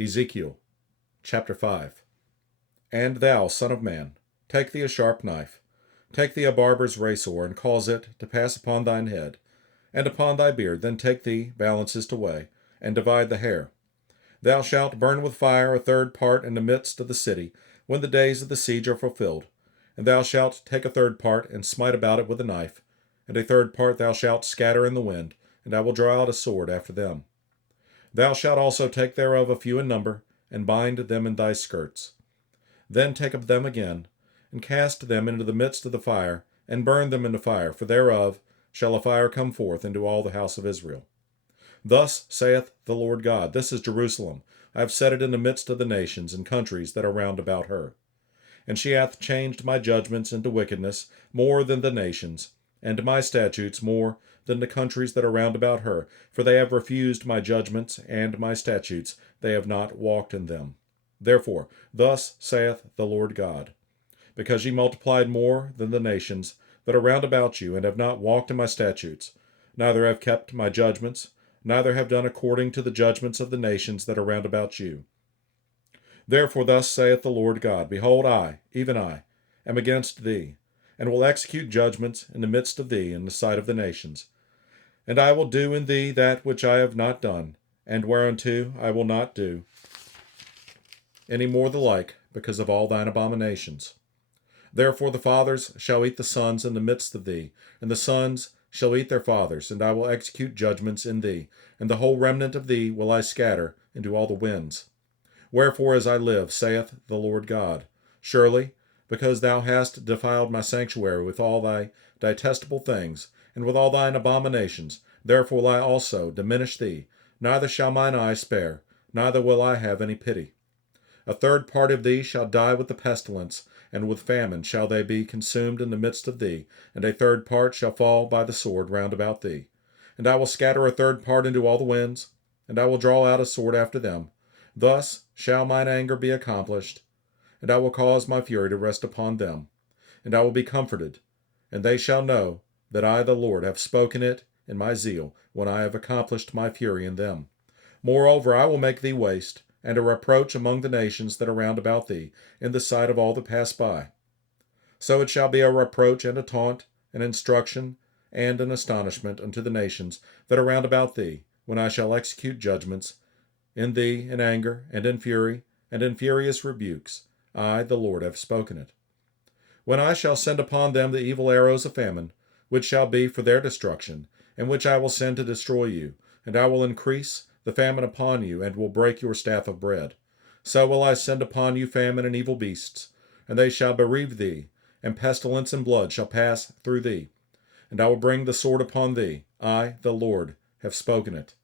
Ezekiel chapter 5. And thou, son of man, take thee a sharp knife, take thee a barber's razor, and cause it to pass upon thine head, and upon thy beard. Then take thee balances to weigh, and divide the hair. Thou shalt burn with fire a third part in the midst of the city, when the days of the siege are fulfilled. And thou shalt take a third part, and smite about it with a knife, and a third part thou shalt scatter in the wind, and I will draw out a sword after them. Thou shalt also take thereof a few in number, and bind them in thy skirts. Then take of them again, and cast them into the midst of the fire, and burn them in the fire, for thereof shall a fire come forth into all the house of Israel. Thus saith the Lord God, This is Jerusalem. I have set it in the midst of the nations and countries that are round about her. And she hath changed my judgments into wickedness more than the nations, and my statutes more than the countries that are round about her. For they have refused my judgments and my statutes, they have not walked in them. Therefore, thus saith the Lord God, Because ye multiplied more than the nations that are round about you, and have not walked in my statutes, neither have kept my judgments, neither have done according to the judgments of the nations that are round about you. Therefore thus saith the Lord God, Behold, I, even I, am against thee, and will execute judgments in the midst of thee in the sight of the nations. And I will do in thee that which I have not done, and whereunto I will not do any more the like, because of all thine abominations. Therefore the fathers shall eat the sons in the midst of thee, and the sons shall eat their fathers, and I will execute judgments in thee, and the whole remnant of thee will I scatter into all the winds. Wherefore, as I live, saith the Lord God, Surely, because thou hast defiled my sanctuary with all thy detestable things, and with all thine abominations, therefore will I also diminish thee, neither shall mine eye spare, neither will I have any pity. A third part of thee shall die with the pestilence, and with famine shall they be consumed in the midst of thee, and a third part shall fall by the sword round about thee. And I will scatter a third part into all the winds, and I will draw out a sword after them. Thus shall mine anger be accomplished, and I will cause my fury to rest upon them. And I will be comforted, and they shall know that I, the Lord, have spoken it in my zeal, when I have accomplished my fury in them. Moreover, I will make thee waste, and a reproach among the nations that are round about thee, in the sight of all that pass by. So it shall be a reproach and a taunt, an instruction and an astonishment unto the nations that are round about thee, when I shall execute judgments in thee in anger, and in fury, and in furious rebukes. I, the Lord, have spoken it. When I shall send upon them the evil arrows of famine, which shall be for their destruction, and which I will send to destroy you, and I will increase the famine upon you, and will break your staff of bread. So will I send upon you famine and evil beasts, and they shall bereave thee, and pestilence and blood shall pass through thee. And I will bring the sword upon thee. I, the Lord, have spoken it.